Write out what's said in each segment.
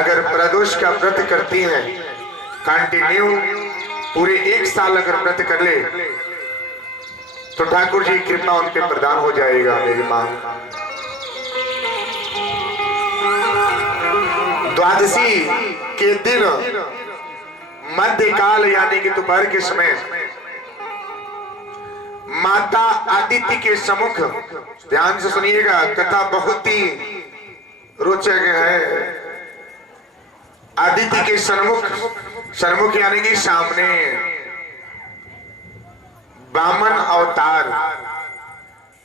अगर प्रदोष का व्रत करती हैं, कंटिन्यू पूरे 1 साल अगर व्रत कर ले तो ठाकुर जी कृपा उन पे प्रदान हो जाएगा। मेरी मां द्वादशी के दिन मध्यकाल यानी कि दोपहर के समय माता आदित्य के सम्मुख, ध्यान से सुनिएगा, कथा बहुत ही रोचक है। आदित्य के सन्मुख यानी कि सामने वामन अवतार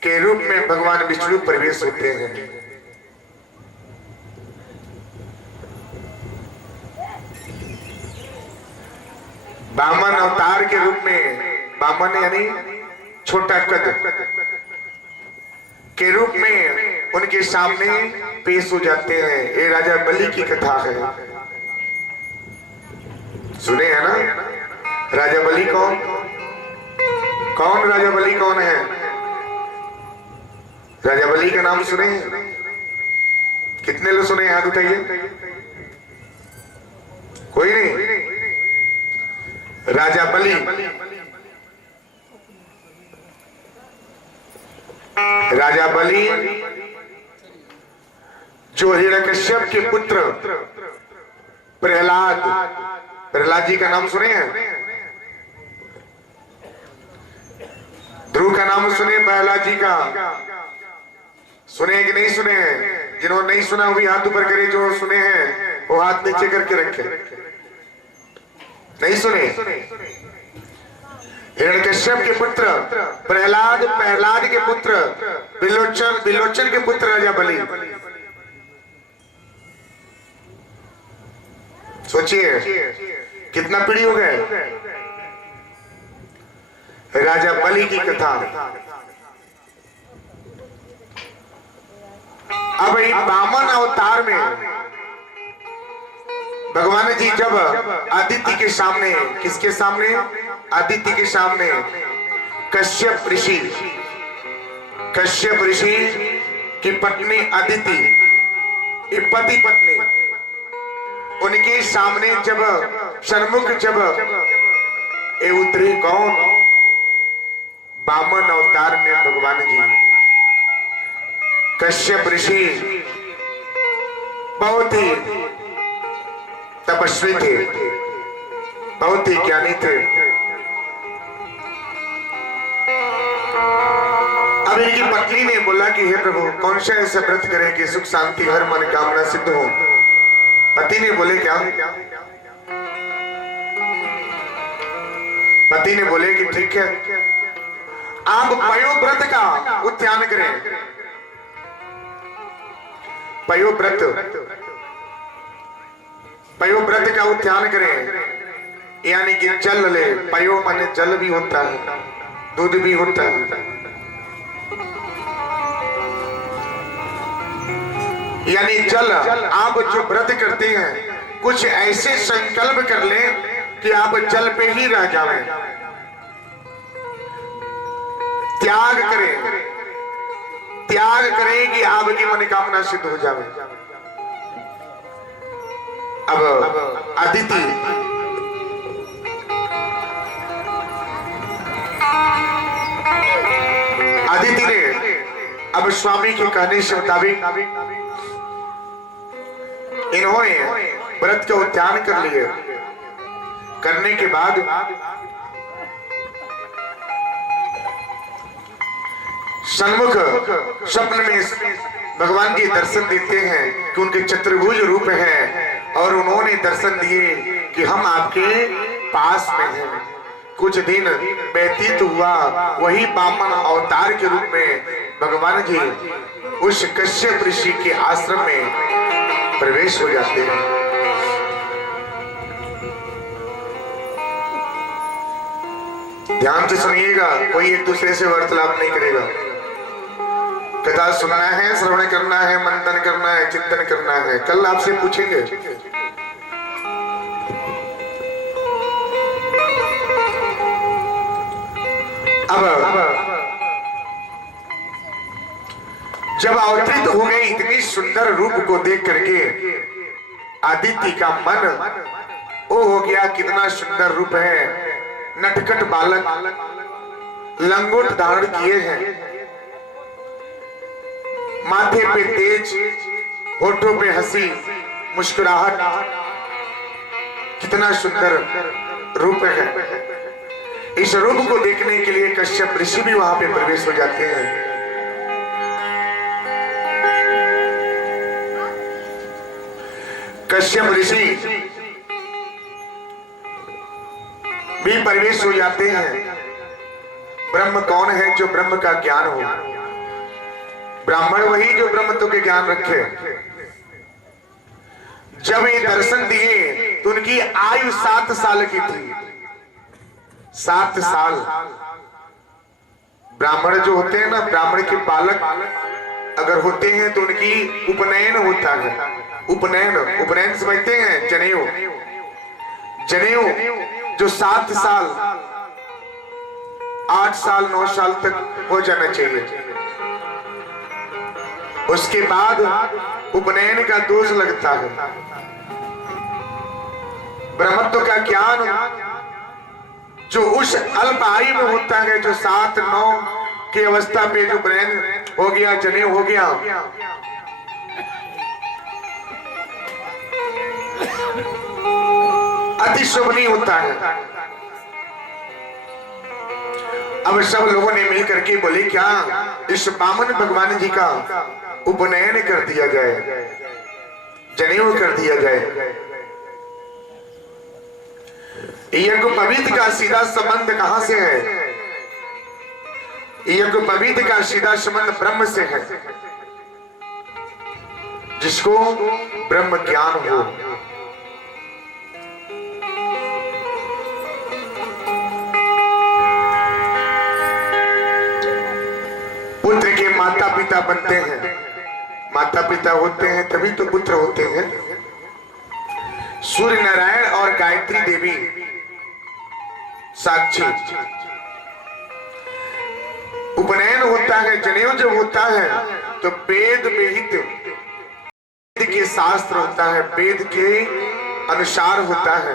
के रूप में भगवान विष्णु प्रवेश होते हैं। वामन अवतार के रूप में, वामन यानी छोटा कद के रूप में उनके सामने पेश हो जाते हैं। ये राजा बलि की कथा है, सुने है ना? राजा बलि कौन राजा बलि कौन है? राजा बलि का नाम सुने? कितने लोग सुने? हाथ उठाइए। कोई नहीं? राजा बलि जो हिरण्यकश्यप के पुत्र प्रहलाद जी का नाम सुने हैं? ध्रुव का नाम सुने? प्रहलाद जी का सुने कि नहीं सुने हैं? जिन्होंने नहीं सुना वो भी हाथ ऊपर करे, जो सुने हैं वो हाथ नीचे करके रखे। नहीं सुने? हिरण्यकश्यप के पुत्र प्रहलाद के पुत्र बिलोचन के पुत्र राजा बलि। सोचिए कितना पीढ़ी हो गए। राजा बलि की कथा। अब वामन अवतार में भगवान जी जब आदित्य के सामने, किसके सामने? आदित्य के सामने कश्यप ऋषि की पत्नी अदिति, पति पत्नी, उनके सामने जब सन्मुख जब ए उतरे कौन? वामन अवतार में भगवान जी। कश्यप ऋषि बहुत ही तपस्वी थे, बहुत ही ज्ञानी थे। अब इनकी पत्नी ने बोला कि हे प्रभु, कौन सा ऐसा व्रत करें कि सुख शांति हर मनोकामना सिद्ध हो? पति ने बोले क्या? पति ने बोले कि ठीक है, आप पयोव्रत का उद्यान करें। पयोव्रत का उद्यान करें यानी कि जल ले। पयो माने जल भी होता है, दूध भी होता है, यानी जल। आप जो व्रत करते हैं कुछ ऐसे संकल्प कर लें कि आप जल पे ही रह जाएं, त्याग करें कि आपकी मनोकामना सिद्ध हो जाए। अब अदिति ने अब स्वामी के कहने से मुताबिक इन्होंने व्रत का उद्यान कर लिए। करने के बाद सन्मुख स्वप्न में भगवान जी दर्शन देते हैं कि उनके चतुर्भुज रूप है, और उन्होंने दर्शन दिए कि हम आपके पास में हैं। कुछ दिन व्यतीत हुआ, वही वामन अवतार के रूप में भगवान जी उस कश्यप ऋषि के आश्रम में प्रवेश हो जाते हैं। ध्यान से सुनिएगा, कोई एक दूसरे से वार्तालाप नहीं करेगा। कथा सुनना है, श्रवण करना है, मंथन करना है, चिंतन करना है। कल आपसे पूछेंगे। अब जब अवतरित हो गई, इतनी सुंदर रूप को देख करके आदित्य का मन ओ हो गया, कितना सुंदर रूप है, नटखट बालक लंगोट धारण किए हैं, माथे पे तेज, होठों पे हंसी मुस्कुराहट, कितना सुंदर रूप है। इस रूप को देखने के लिए कश्यप ऋषि भी वहां पे प्रवेश हो जाते हैं। कश्यप ऋषि भी प्रवेश हो जाते हैं। ब्रह्म कौन है? जो ब्रह्म का ज्ञान हो। ब्राह्मण वही जो ब्रह्म तो के ज्ञान रखे। जब ये दर्शन दिए तो उनकी आयु 7 साल की थी। 7 साल। ब्राह्मण जो होते हैं ना, ब्राह्मण के बालक अगर होते हैं तो उनकी उपनयन होता है। उपनयन समझते हैं? जनेऊ। जो 7 साल 8 साल 9 साल तक हो जाना चाहिए। उसके बाद उपनयन का दोष लगता है। ब्रह्मत्व का ज्ञान जो उस अल्प आयु में होता है, जो 7-9 की अवस्था पे जो उपनयन हो गया, जनेऊ हो गया, अति शुभ नहीं होता है। अब सब लोगों ने मिल करके बोले क्या इस बामन भगवान जी का उपनयन कर दिया जाए, जनेऊ कर दिया जाए। यज्ञ पवित्र का सीधा संबंध कहां से है? यज्ञ पवित्र का सीधा संबंध ब्रह्म से है, जिसको ब्रह्म ज्ञान हो। पुत्र के माता पिता बनते हैं, माता पिता होते हैं तभी तो पुत्र होते हैं। सूर्य नारायण और गायत्री देवी साक्षी। उपनयन होता है, जनेऊ जब होता है तो वेद विहित के शास्त्र होता है, वेद के अनुसार होता है।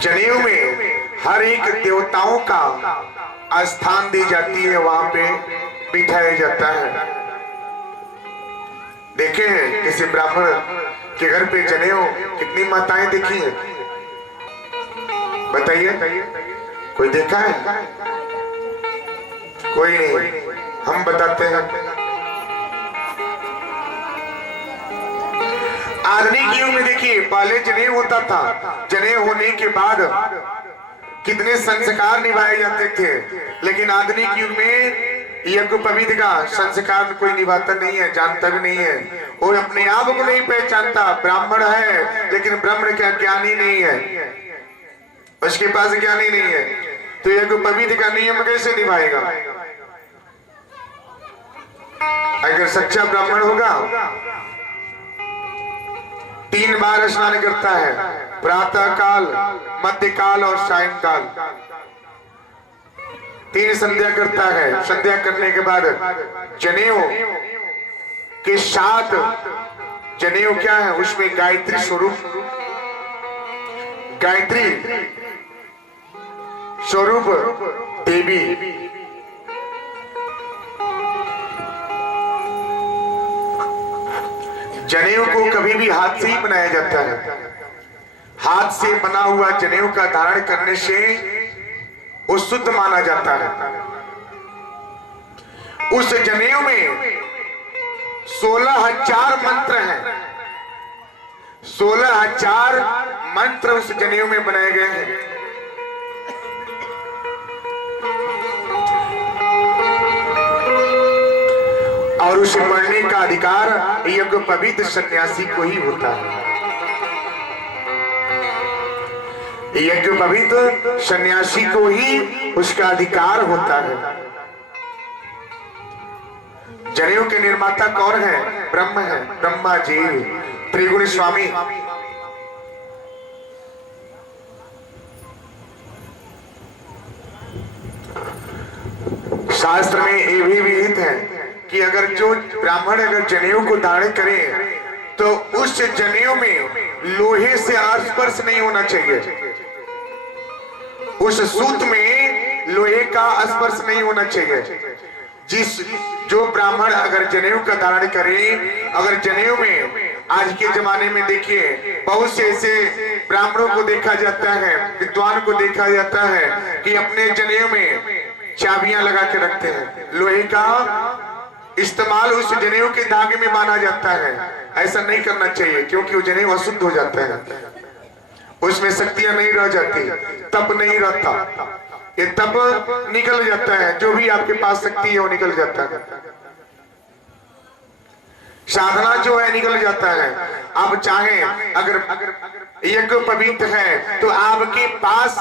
जनेऊ में हर एक देवताओं का स्थान दी जाती है, वहां पे बिठाया जाता है। देखे हैं किसी ब्राह्मण के घर पे जनेऊ कितनी माताएं देखी हैं? बताइए, कोई देखा है? कोई नहीं। हम बताते हैं। आधुनिक युग में देखिए, पहले जनेऊ होता था, जनेऊ होने के बाद कितने संस्कार निभाए जाते थे, लेकिन आधुनिक युग में यज्ञ पवित्र का संस्कार कोई निभाता नहीं है, जानता भी नहीं है। वो अपने आप को नहीं पहचानता, ब्राह्मण है लेकिन ब्राह्मण का ज्ञान ही नहीं है, उसके पास ज्ञान ही नहीं है, तो यज्ञ पवित्र का नियम कैसे निभाएगा? अगर सच्चा ब्राह्मण होगा 3 बार स्नान करता है, प्रातः काल, मध्य काल और सायंकाल। 3 संध्या करता है। संध्या करने के बाद जनेऊ के साथ, जनेऊ क्या है? उसमें गायत्री स्वरूप, गायत्री स्वरूप देवी, जनेऊ को कभी भी हाथ से ही बनाया जाता है। हाथ से बना हुआ जनेऊ का धारण करने से वो शुद्ध माना जाता है। उस जनेऊ में 16,000 मंत्र हैं। 16,000 मंत्र उस जनेऊ में बनाए गए हैं। और उसे पढ़ने का अधिकार यज्ञ पवित्र सन्यासी को ही होता है। यज्ञ पवित्र सन्यासी को ही उसका अधिकार होता है। जनेऊ के निर्माता कौन है? ब्रह्म है, ब्रह्मा जी, त्रिगुण स्वामी। शास्त्र में ये भी विहित है कि अगर जो ब्राह्मण अगर जनेऊ को धारण करे तो उस जनेऊ में लोहे से स्पर्श नहीं होना चाहिए, उस सूत में लोहे का स्पर्श नहीं होना चाहिए। जो ब्राह्मण अगर जनेऊ का धारण करे, अगर जनेऊ में आज के जमाने में देखिए बहुत से ऐसे ब्राह्मणों को देखा जाता है, विद्वान को देखा जाता है कि अपने जनेऊ में चाबियां लगा के रखते हैं, लोहे का इस्तेमाल उस जनेऊ के धागे में माना जाता है। ऐसा नहीं करना चाहिए क्योंकि वो जनेऊ अशुद्ध हो जाता है, उसमें शक्तियां नहीं रह जाती, तप नहीं रहता, ये तप निकल जाता है, जो भी आपके पास शक्ति है वो निकल जाता है, साधना जो है निकल जाता है। आप चाहें अगर यज्ञ पवित्र है तो आपके पास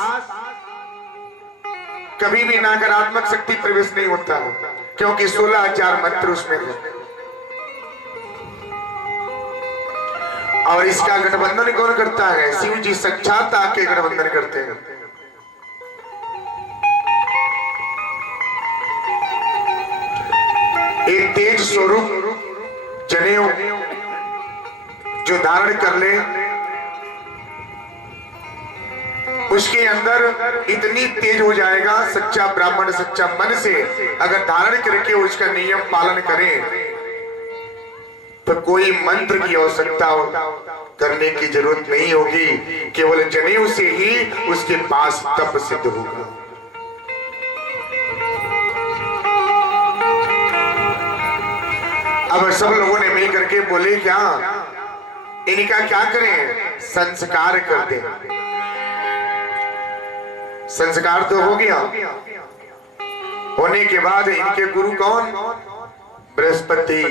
कभी भी नकारात्मक शक्ति प्रवेश नहीं होता है क्योंकि 16,000 मंत्र उसमें है। और इसका गठबंधन कौन करता है? शिव जी साक्षात आके गठबंधन करते हैं। एक तेज स्वरूप जनेऊ जो धारण कर ले, उसके अंदर इतनी तेज हो जाएगा, सच्चा ब्राह्मण सच्चा मन से अगर धारण करके उसका नियम पालन करे तो कोई मंत्र की आवश्यकता करने की जरूरत नहीं होगी, केवल जनेऊ से ही उसके पास तप सिद्ध होगा। अब सब लोगों ने मिल करके बोले क्या इनका क्या करें? संस्कार कर दें। संस्कार तो हो गया, होने के बाद इनके गुरु कौन? बृहस्पति,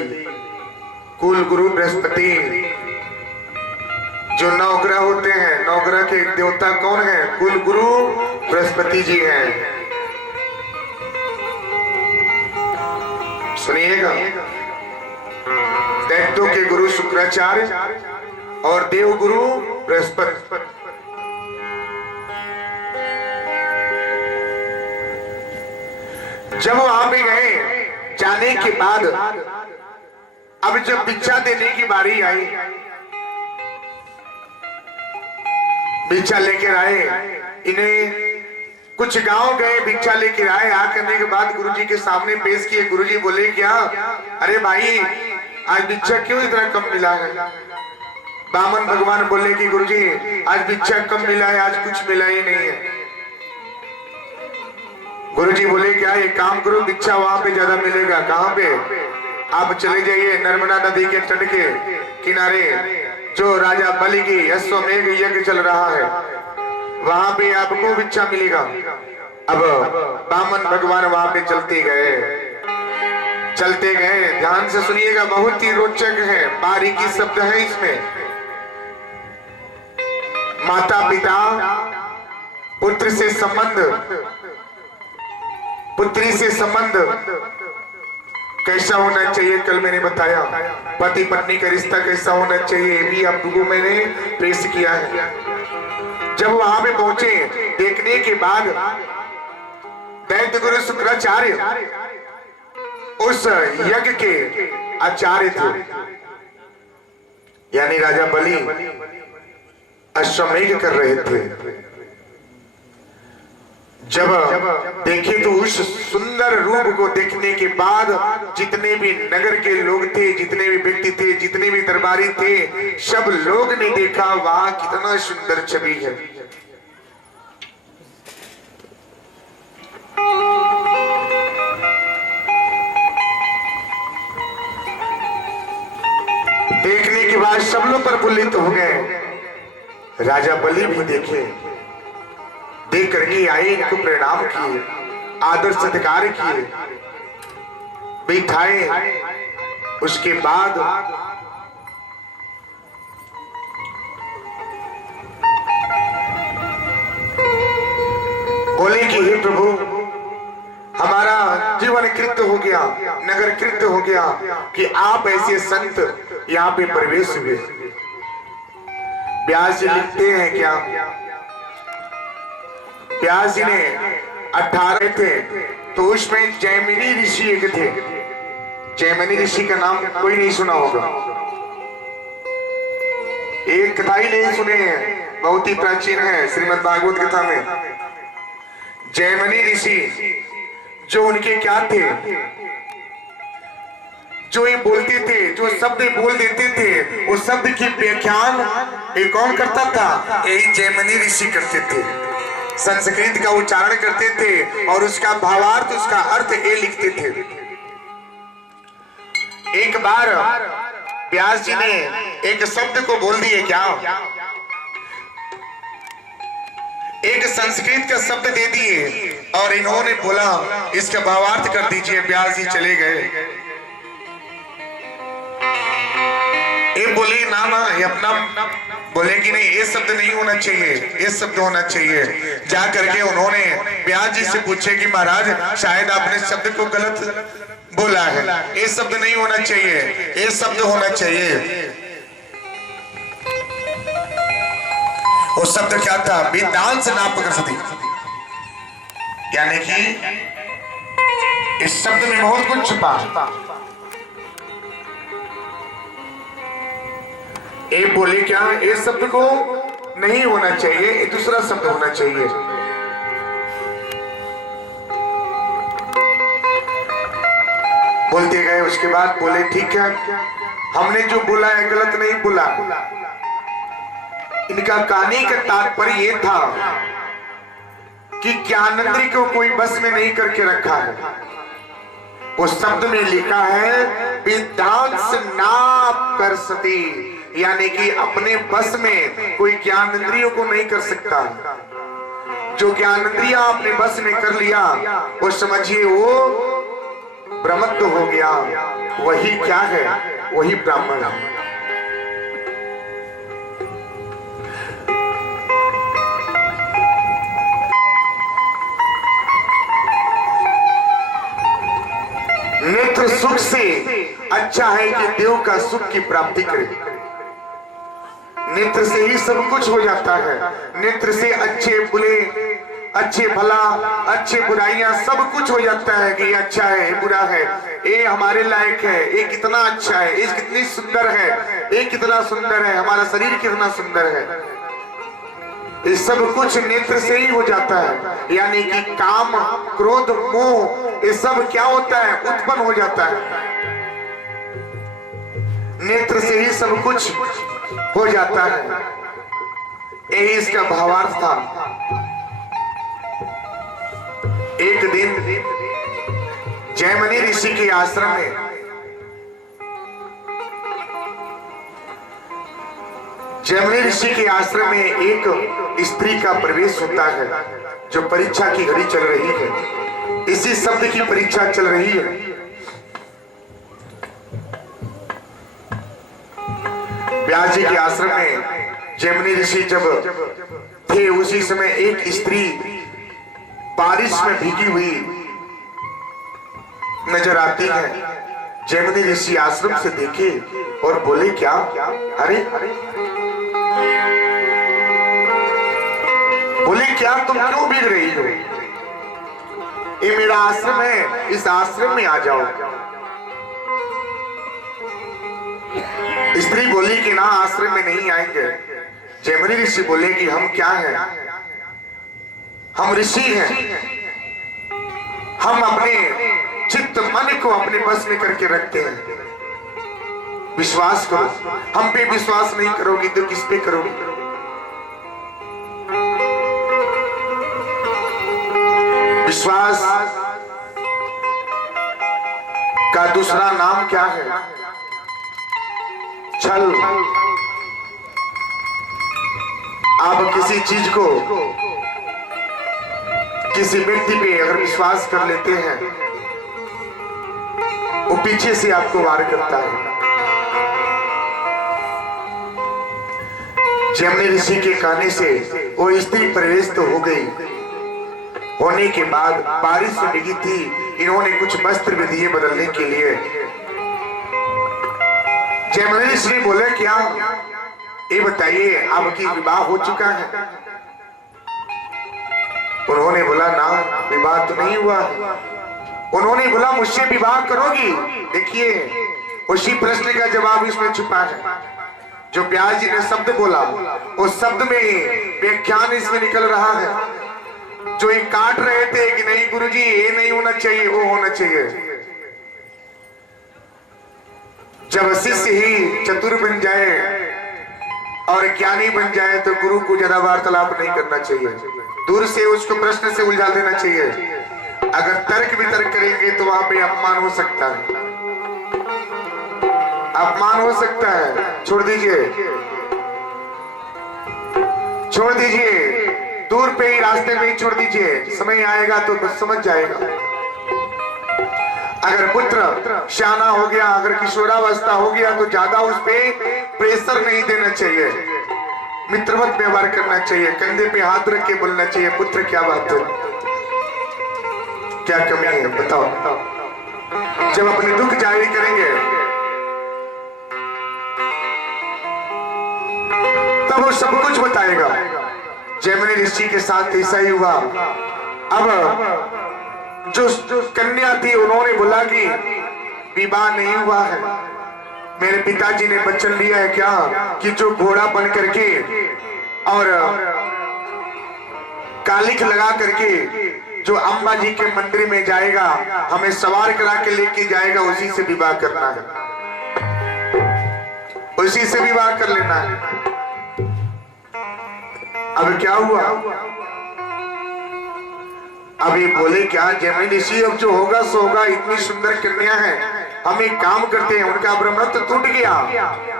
कुल गुरु बृहस्पति। जो नवग्रह होते हैं, नवग्रह के देवता कौन है? कुल गुरु बृहस्पति जी हैं। सुनिएगा, दैत्यों के गुरु शुक्राचार्य और देव गुरु बृहस्पति। जब वहां पे गए, जाने के बाद अब जब भिक्षा देने की बारी आई, भिक्षा लेकर आए, इन्हें कुछ गांव गए, भिक्षा लेकर आए, आ करने के बाद गुरुजी के सामने पेश किए। गुरुजी बोले क्या? अरे भाई आज भिक्षा क्यों इतना कम मिला है? बामन भगवान बोले कि गुरुजी आज भिक्षा कम मिला है, आज कुछ मिला ही नहीं है। गुरुजी बोले क्या ये काम करो, भिक्षा वहां पे ज्यादा मिलेगा। कहां पे? आप चले जाइए नर्मदा नदी के तट के किनारे, जो राजा बलि की अश्वमेघ यज्ञ चल रहा है, वहां पे आपको भिक्षा मिलेगा। अब बामन भगवान वहां पे चलते गए, ध्यान से सुनिएगा, बहुत ही रोचक है, बारीकी शब्द है इसमें। माता पिता पुत्र से संबंध, पुत्री से संबंध कैसा होना चाहिए, कल मैंने बताया। पति पत्नी का रिश्ता कैसा होना चाहिए, ये भी आप लोगों मैंने पेश किया है। जब वहां पे पहुंचे, देखने के बाद दैत्य गुरु शुक्राचार्य उस यज्ञ के आचार्य थे, यानी राजा बलि अश्वमेघ कर रहे थे। जब देखे तो उस सुंदर रूप को देखने के बाद जितने भी नगर के लोग थे, जितने भी व्यक्ति थे, जितने भी दरबारी थे, सब लोग ने देखा वाह कितना सुंदर छवि है। देखने के बाद सब लोग प्रफुल्लित हो गए। राजा बलि भी देखे, देख करके आए, इनको प्रणाम किए, आदर सत्कार किए, बिठाए। उसके बाद बोले कि हे प्रभु, हमारा जीवन कृत्य हो गया, नगर कृत्य हो गया कि आप ऐसे संत यहाँ पे प्रवेश हुए। व्यास जी लिखते हैं क्या? व्यास जी ने 18 थे तो उसमें जैमिनी ऋषि एक थे। जैमिनी ऋषि का नाम कोई नहीं सुना होगा, एक कथा ही नहीं सुने हैं, बहुत ही प्राचीन है श्रीमद् भागवत कथा में। जैमिनी ऋषि जो उनके क्या थे, जो ये बोलते थे, जो शब्द बोल देते थे, वो शब्द की व्याख्यान ये कौन करता था? यही जैमिनी ऋषि करते थे। संस्कृत का उच्चारण करते थे और उसका भावार्थ, उसका अर्थ ये लिखते थे। एक बार व्यास जी ने एक शब्द को बोल दिए, क्या एक संस्कृत का शब्द दे दिए और इन्होंने बोला इसका भावार्थ कर दीजिए। व्यास जी चले गए। ये बोले ना ना, ये अपना बोले कि नहीं, ये शब्द नहीं होना चाहिए, ये शब्द होना चाहिए। जा करके उन्होंने व्यास जी से पूछे कि महाराज शायद आपने शब्द को गलत बोला है, ये शब्द नहीं होना चाहिए, ये शब्द होना चाहिए। वो शब्द क्या था? वेदांत नाप कर सती, यानी कि इस शब्द में बहुत कुछ छुपा। ये बोले क्या, इस शब्द को नहीं होना चाहिए, ये दूसरा शब्द होना चाहिए। बोलते गए, उसके बाद बोले ठीक है, हमने जो बोला है गलत नहीं बोला। इनका कहने का तात्पर्य ये था कि ज्ञानेंद्रिय को कोई बस में नहीं करके रखा है। उस शब्द में लिखा है वेदांत नाप कर सती, यानी कि अपने बस में कोई ज्ञान इंद्रियों को नहीं कर सकता। जो ज्ञान इंद्रिया अपने बस में कर लिया वो समझिए वो ब्रह्मत्व हो गया। वही क्या है? वही ब्राह्मण है। नेत्र सुख से अच्छा है कि देव का सुख की प्राप्ति करे। नेत्र से ही सब कुछ हो जाता है। नेत्र से अच्छे बुरे, अच्छे भला, अच्छे बुराइयां सब कुछ हो जाता है कि ये अच्छा है, ये बुरा है, ये हमारे लायक है, ये कितना अच्छा है, ये कितनी सुंदर है, ये कितना सुंदर है, हमारा शरीर कितना सुंदर है। ये सब कुछ नेत्र से ही हो जाता है। यानी कि काम, क्रोध, मोह ये सब क्या होता है? उत्पन्न हो जाता है। नेत्र से ही सब कुछ हो जाता है। यही इसका भावार्थ था। एक दिन जैमिनी ऋषि के आश्रम में जैमिनी ऋषि के आश्रम में एक स्त्री का प्रवेश होता है जो परीक्षा की घड़ी चल रही है। इसी शब्द की परीक्षा चल रही है। व्यास जी के आश्रम में जैमिनी ऋषि जब थे उसी समय एक स्त्री बारिश में भीगी हुई नजर आती है। जैमिनी ऋषि आश्रम से देखे और बोले क्या, अरे बोले क्या तुम क्यों भीग रही हो? ये मेरा आश्रम है, इस आश्रम में आ जाओ। स्त्री बोली कि ना, आश्रम में नहीं आएंगे। जैमिनी ऋषि बोले कि हम क्या हैं? हम ऋषि हैं। हम अपने चित्त मन को अपने बस में करके रखते हैं। विश्वास करो। हम पे विश्वास नहीं करोगी तो किस पे करोगी? विश्वास का दूसरा नाम क्या है? छल। आप किसी चीज को, किसी व्यक्ति पे अगर विश्वास कर लेते हैं, वो पीछे से आपको वार करता है। जैमिनी ऋषि के कहने से वो स्त्री प्रवेश तो हो गई। होने के बाद बारिश में भीगी थी। इन्होंने कुछ वस्त्र भी दिए बदलने के लिए। जैमिनी ऋषि बोले क्या, ये बताइए आपकी विवाह हो चुका है? उन्होंने बोला ना, विवाह तो नहीं हुआ। उन्होंने बोला मुझसे विवाह करोगी? देखिए उसी प्रश्न का जवाब इसमें छुपा है। जो व्यास जी ने शब्द बोला उस शब्द में व्याख्यान इसमें निकल रहा है। जो ये काट रहे थे कि नहीं गुरुजी ये नहीं होना चाहिए वो होना चाहिए। जब शिष्य ही चतुर बन जाए और ज्ञानी बन जाए तो गुरु को ज्यादा वार्तालाप नहीं करना चाहिए, दूर से उसको प्रश्न से उलझा देना चाहिए। अगर तर्क वितर्क करेंगे तो वहां पे अपमान हो सकता है, अपमान हो सकता है। छोड़ दीजिए, छोड़ दीजिए, दूर पे ही रास्ते में ही छोड़ दीजिए, समय आएगा तो बस समझ जाएगा। अगर पुत्र श्याना हो गया, अगर किशोरावस्था हो गया तो ज्यादा उस पे प्रेशर नहीं देना चाहिए, मित्रवत व्यवहार करना चाहिए, कंधे पे हाथ रख के बोलना चाहिए, पुत्र क्या बात है, क्या कमी है बताओ। जब अपने दुख जाहिर करेंगे तब वो सब कुछ बताएगा। जैमिनी ऋषि के साथ ऐसा ही हुआ। अब जो कन्या थी उन्होंने बोला कि विवाह नहीं हुआ है, मेरे पिताजी ने वचन लिया है क्या कि जो घोड़ा बन करके और कालिख लगा करके जो अम्बा जी के मंदिर में जाएगा, हमें सवार करा के लेके जाएगा, उसी से विवाह करना है, उसी से विवाह कर लेना है। अब क्या हुआ? अभी बोले क्या जैमिनी ऋषि अब जो होगा सो होगा, इतनी सुंदर कन्या है, हम एक काम करते हैं, उनका ब्रह्मत्व टूट गया,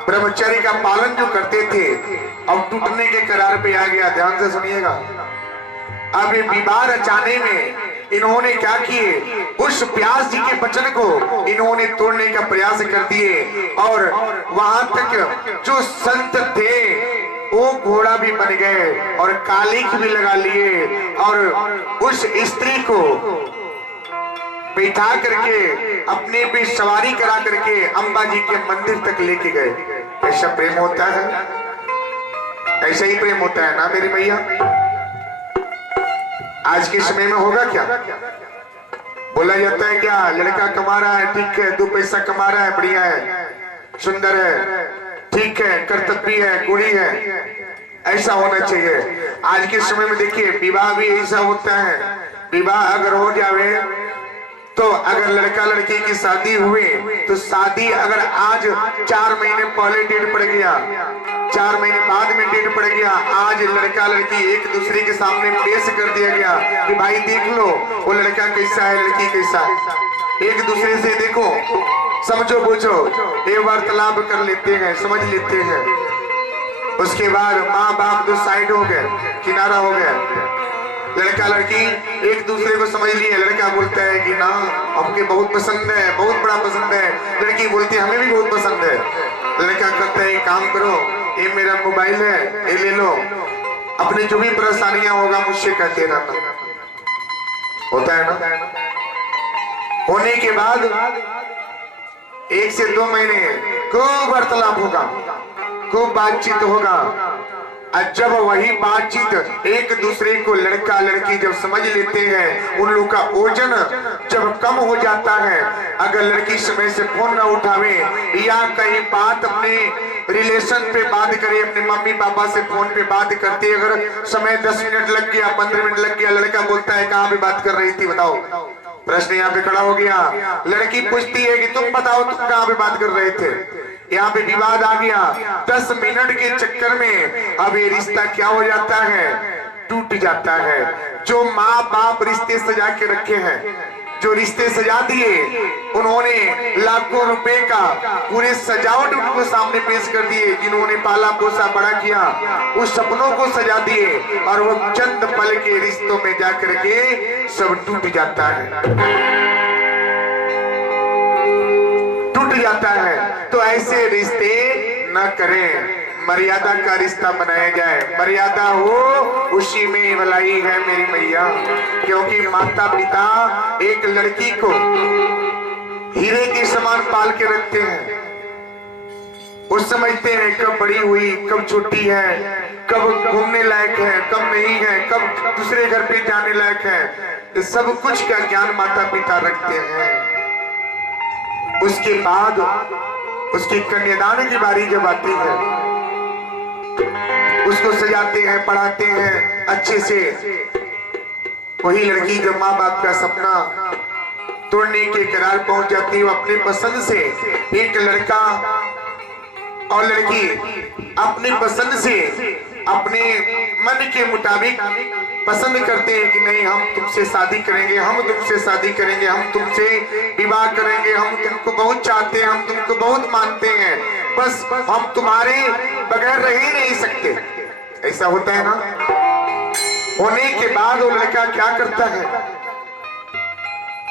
ब्रह्मचर्य का पालन जो करते थे अब टूटने के करार पे आ गया। ध्यान से सुनिएगा। अब ये विवाह रचाने में इन्होंने क्या किए, उस व्यास जी के वचन को इन्होंने तोड़ने का प्रयास कर दिए और वहां तक जो संत थे वो घोड़ा भी बन गए और कालिख भी लगा लिए और उस स्त्री को बैठा करके अपने पे सवारी करा करके अम्बा जी के मंदिर तक लेके गए। ऐसा प्रेम होता है, ऐसा ही प्रेम होता है ना मेरी मैया। आज के समय में होगा क्या? बोला जाता है क्या लड़का कमा रहा है, ठीक है, 2 पैसा कमा रहा है, बढ़िया है, सुंदर है, ठीक है, कर्तव्य है, गुणी है, ऐसा होना चाहिए। आज के समय में देखिए विवाह भी ऐसा होता है। विवाह अगर हो जावे तो अगर लड़का लड़की की शादी हुई तो शादी अगर आज 4 महीने पहले डेट पड़ गया, 4 महीने बाद में डेट पड़ गया, आज लड़का लड़की एक दूसरे के सामने पेश कर दिया गया कि भाई देख लो वो लड़का कैसा है, लड़की कैसा है, एक दूसरे से देखो, समझो बूझो, ये वार्तालाप कर लेते हैं, समझ लेते हैं। उसके बाद माँ बाप दो साइड हो गए, किनारा हो गया, लड़का लड़की एक दूसरे को समझ लिए। लड़का बोलता है कि ना हमके बहुत पसंद है, बहुत बड़ा पसंद है, लड़की बोलती है हमें भी बहुत पसंद है। लड़का कहता है काम करो, ये मेरा मोबाइल है, ये ले लो, अपनी जो भी परेशानियां होगा मुझसे कहते रहना। होता है ना? होने के बाद 1 से 2 महीने खूब वार्तालाप होगा, खूब बातचीत होगा। और जब वही बातचीत एक दूसरे को लड़का लड़की जब समझ लेते हैं, उन लोग का ओजन जब कम हो जाता है, अगर लड़की समय से फोन ना उठावे या कहीं बात अपने रिलेशन पे बात करे, अपने मम्मी पापा से फोन पे बात करती है, अगर समय 10 मिनट लग गया, 15 मिनट लग गया, लड़का बोलता है कहाँ पे बात कर रही थी बताओ, प्रश्न यहाँ पे खड़ा हो गया। लड़की पूछती है कि तुम बताओ तुम कहाँ पे बात कर रहे थे, यहाँ पे विवाद आ गया। 10 मिनट के चक्कर में अब ये रिश्ता क्या हो जाता है, टूट जाता है। जो माँ बाप रिश्ते सजा के रखे हैं, जो रिश्ते सजा दिए, उन्होंने लाखों रुपए का पूरे सजावट उनको सामने पेश कर दिए, जिन्होंने पाला पोसा बड़ा किया, उस सपनों को सजा दिए और वो चंद पल के रिश्तों में जाकर के सब टूट जाता है, टूट जाता है। तो ऐसे रिश्ते न करें, मर्यादा का रिश्ता बनाया जाए, मर्यादा हो उसी में भलाई है मेरी मैया। क्योंकि माता पिता एक लड़की को हीरे के समान पाल के रखते हैं, वो समझते हैं कब बड़ी हुई, कब छोटी है, कब घूमने लायक है, कब नहीं है, कब दूसरे घर पे जाने लायक है। कि सब कुछ का ज्ञान माता पिता रखते हैं। उसके बाद उसकी कन्यादान की बारी जब आती है, उसको सजाते हैं, पढ़ाते हैं अच्छे से। वही लड़की जब माँ बाप का सपना तोड़ने के करार पहुंच जाती है, वो अपनी पसंद से एक लड़का और लड़की अपनी पसंद से अपने मन के मुताबिक पसंद करते हैं कि नहीं, हम तुमसे शादी करेंगे, हम तुमसे शादी करेंगे, हम तुमसे विवाह करेंगे, हम तुमको बहुत चाहते हैं, हम तुमको बहुत मानते हैं, बस हम तुम्हारे बगैर रह ही नहीं सकते। ऐसा होता है ना। होने के बाद वो लड़का क्या करता है,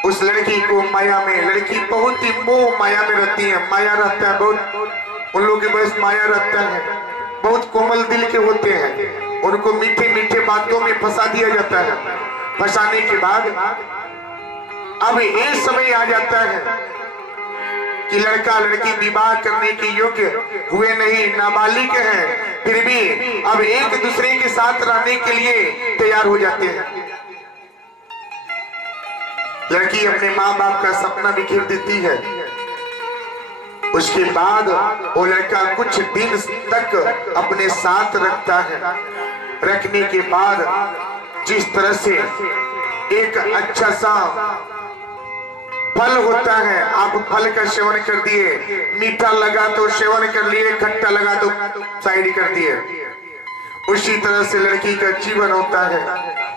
उस लड़की को माया में, लड़की बहुत ही मोह माया में रहती है, माया रहता है बहुत, उन लोगों के पास माया रहता है, बहुत कोमल दिल के होते हैं, उनको मीठे मीठे बातों में फंसा दिया जाता है। फंसाने के बाद अब एक समय आ जाता है कि लड़का लड़की विवाह करने के योग्य हुए नहीं, नाबालिग हैं, फिर भी अब एक दूसरे के साथ रहने के लिए तैयार हो जाते हैं। लड़की अपने माँ बाप का सपना बिखेर देती है। उसके बाद वो लड़का कुछ दिन तक अपने साथ रखता है। रखने के बाद जिस तरह से एक अच्छा सा फल होता है, आप फल का सेवन कर दिए, मीठा लगा तो सेवन कर लिए, खट्टा लगा तो साइड कर दिए, उसी तरह से लड़की का जीवन होता है।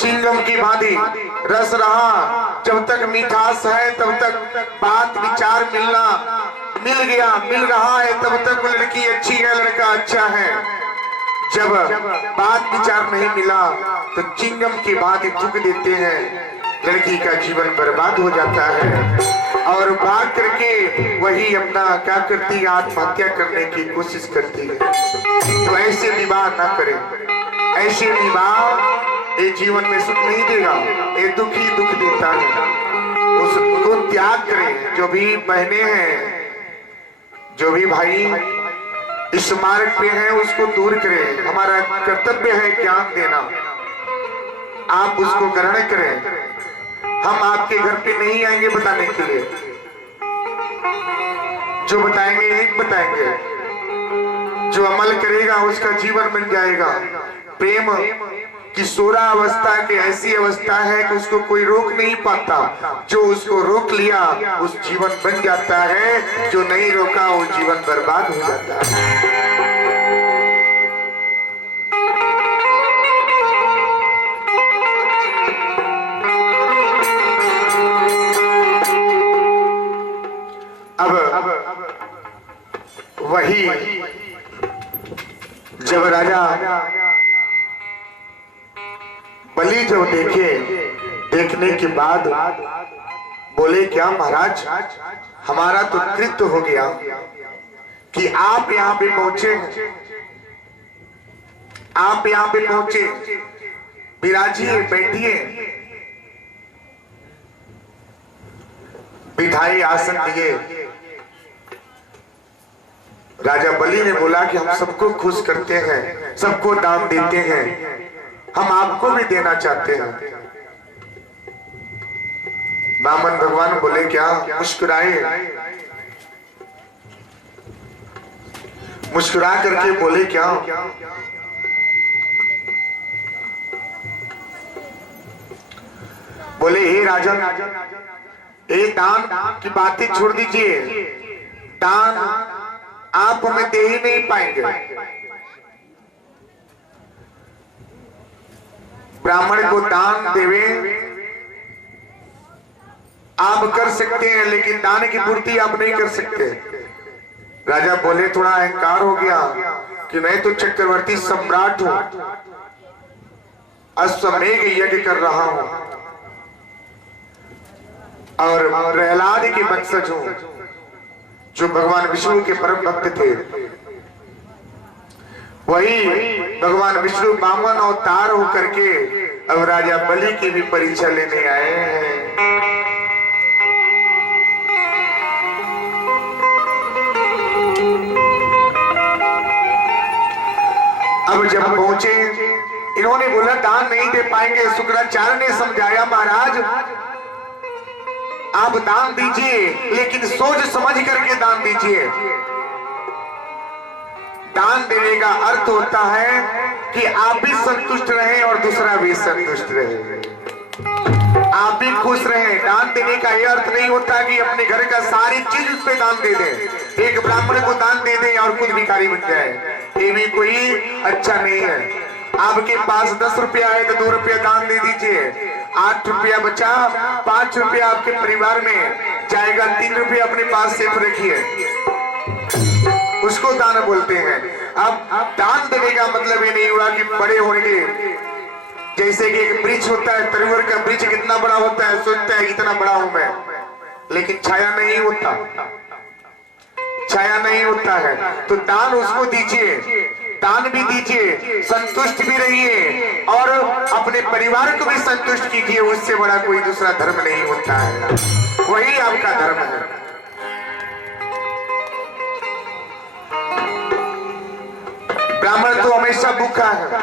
चिंगम की भांति रस रहा, जब तक मिठास है तब तक बात विचार मिल गया, मिल रहा है तब तक वो लड़की अच्छी है, लड़का अच्छा है। जब बात विचार नहीं मिला तो चिंगम की भांति थूक देते हैं, लड़की का जीवन बर्बाद हो जाता है और भाग करके वही अपना क्या करती है, आत्महत्या करने की कोशिश करती है। तो ऐसे विवाह ना करें, ऐसे विवाह ये जीवन में सुख नहीं देगा, ये दुख ही दुख देता है। उसको त्याग करें। जो भी बहनें हैं, जो भी भाई इस मार्ग पे हैं, उसको दूर करें। हमारा कर्तव्य है ज्ञान देना, आप उसको ग्रहण करें। हम आपके घर पे नहीं आएंगे बताने के लिए, जो बताएंगे एक बताएंगे, जो अमल करेगा उसका जीवन बन जाएगा। प्रेम किशोरावस्था की ऐसी अवस्था है कि उसको कोई रोक नहीं पाता, जो उसको रोक लिया उस जीवन बन जाता है, जो नहीं रोका वो जीवन बर्बाद हो जाता है। अब वही जब राजा बलि जब देखने के बाद बोले, क्या महाराज, हमारा तो कृत्य हो गया कि आप यहाँ पे पहुंचे, आप यहाँ पे पहुंचे, विराजिए, बैठिए। बिठाई, आसन दिए। राजा बलि ने बोला कि हम सबको खुश करते हैं, सबको दान देते हैं, हम आपको भी देना चाहते हैं। वामन भगवान बोले, क्या? मुस्कुराए, मुस्कुरा करके बोले, क्या? बोले, हे राजन, ये दान की बातें छोड़ दीजिए, दान आप हमें दे ही नहीं पाएंगे। ब्राह्मण को दान देवे आप कर सकते हैं, लेकिन दान की पूर्ति आप नहीं कर सकते। राजा बोले, थोड़ा अहंकार हो गया कि मैं तो चक्रवर्ती सम्राट हूं, अश्वमेघ यज्ञ कर रहा हूं और प्रहलाद के वंशज हूं, जो भगवान विष्णु के परम भक्त थे। वही भगवान विष्णु वामन अवतार होकर के अब राजा बलि की भी परीक्षा लेने आए हैं। अब जब पहुंचे इन्होंने बोला दान नहीं दे पाएंगे। शुक्राचार्य ने समझाया महाराज आप दान दीजिए, लेकिन सोच समझ करके दान दीजिए। दान देने का अर्थ होता है कि आप भी संतुष्ट रहें और दूसरा भी संतुष्ट रहे, आप भी खुश रहें। दान देने का यह अर्थ नहीं होता कि अपने घर का सारी चीज उस पे दान दे दें, एक ब्राह्मण को दान दे दें और खुद भिखारी बन जाए, ये भी कोई अच्छा नहीं है। आपके पास 10 रुपया है तो 2 रुपया दान दे दीजिए, 8 रुपया बचा, 5 रुपया आपके परिवार में जाएगा, 3 रुपया अपने पास सेफ रखिए, उसको दान बोलते हैं। अब दान देने का मतलब ये नहीं हुआ कि बड़े होंगे, जैसे कि एक वृक्ष होता है, तरवर का वृक्ष कितना बड़ा होता है, सोचता है इतना बड़ा हूं मैं, लेकिन छाया नहीं होता, छाया नहीं होता है। तो दान उसको दीजिए, दान भी दीजिए, संतुष्ट भी रहिए और अपने परिवार को भी संतुष्ट कीजिए, उससे बड़ा कोई दूसरा धर्म नहीं होता है, वही आपका धर्म है। ब्राह्मण तो हमेशा भूखा है,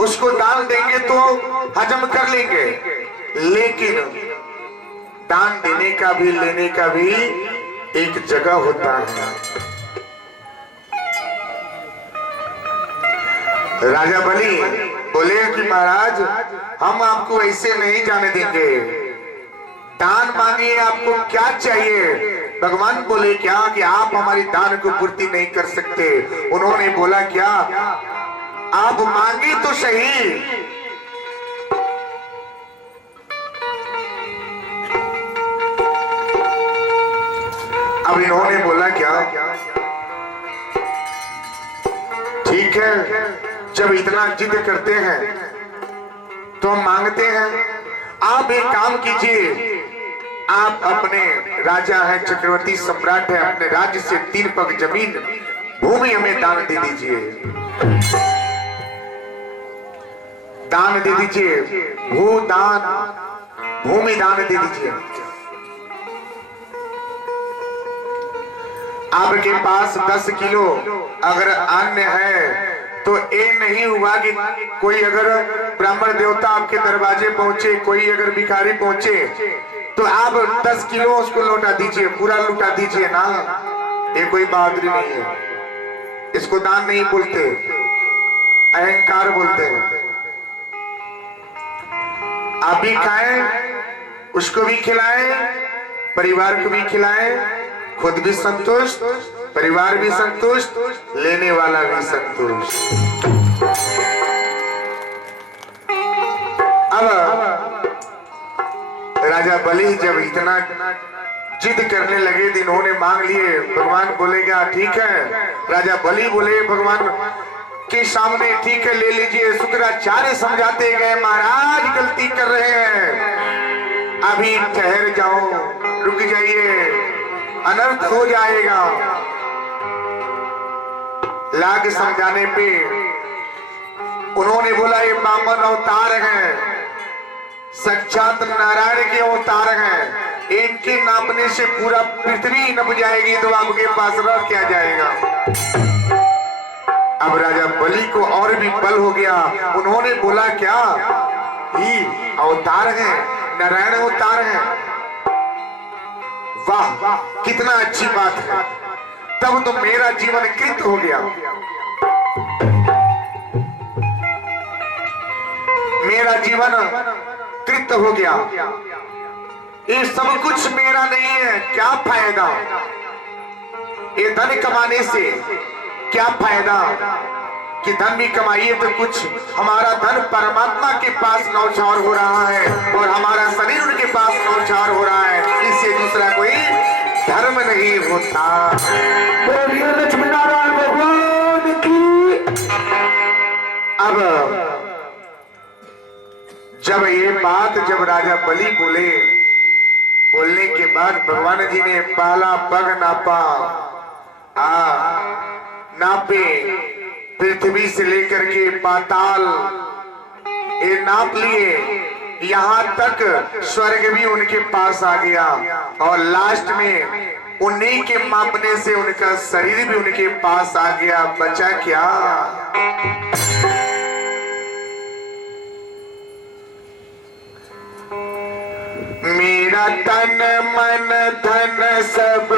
उसको दान देंगे तो हजम कर लेंगे, लेकिन दान देने का भी लेने का भी एक जगह होता है। राजा बलि बोले कि महाराज हम आपको ऐसे नहीं जाने देंगे, दान मांगिए, आपको क्या चाहिए? भगवान बोले क्या कि आप हमारी दान को पूर्ति नहीं कर सकते। उन्होंने बोला क्या, आप मांगे तो सही, अब इन्होंने बोला क्या, ठीक है जब इतना जिद करते हैं तो हम मांगते हैं। आप एक काम कीजिए, आप अपने राजा है, चक्रवर्ती सम्राट है, अपने राज्य से 3 पग जमीन भूमि हमें दान दे दीजिए, दान दे दीजिए, भूदान भूमि दान दे दीजिए। आपके पास 10 किलो अगर अन्न है तो ये नहीं हुआ कि कोई अगर ब्राह्मण देवता आपके दरवाजे पहुंचे, कोई अगर भिखारी पहुंचे तो आप 10 किलो उसको लौटा दीजिए, पूरा लुटा दीजिए ना, ये कोई बहादुरी नहीं है, इसको दान नहीं बोलते, अहंकार बोलते हैं। आप भी खाएं, उसको भी खिलाएं, परिवार को भी खिलाएं, खुद भी संतुष्ट, परिवार भी संतुष्ट, लेने वाला भी संतुष्ट। अब राजा बलि जब इतना जिद करने लगे तो इन्होंने मांग लिए। भगवान बोलेगा ठीक है, राजा बलि बोले भगवान के सामने ठीक है ले लीजिए। शुक्राचार्य समझाते गए महाराज गलती कर रहे हैं, अभी ठहर जाओ, रुक जाइए, अनर्थ हो जाएगा। लाग समझाने पे उन्होंने बोला ये ब्राह्मण अवतार हैं, साक्षात नारायण के अवतार हैं, इनके नापने से पूरा पृथ्वी नप जाएगी तो आपके पास रह क्या जाएगा। अब राजा बलि को और भी बल हो गया, उन्होंने बोला क्या ही अवतार हैं, नारायण अवतार हैं, वाह कितना अच्छी बात है, तब तो मेरा जीवन कृत हो गया, मेरा जीवन कृत हो गया। ये सब कुछ मेरा नहीं है, क्या फायदा, ये धन कमाने से क्या फायदा कि धन भी कमाइए तो कुछ हमारा धन परमात्मा के पास नौछावर हो रहा है और हमारा शरीर उनके पास नौछावर हो रहा है, इससे दूसरा कोई धर्म नहीं होता। लक्ष्मी नारायण भगवान की। अब जब ये बात जब राजा बलि बोलने के बाद भगवान जी ने पहला पग नापा, नापे पृथ्वी से लेकर के पाताल ये नाप लिए, यहाँ तक स्वर्ग भी उनके पास आ गया और लास्ट में उन्हीं के मापने से उनका शरीर भी उनके पास आ गया। बचा क्या, मेरा तन मन धन सब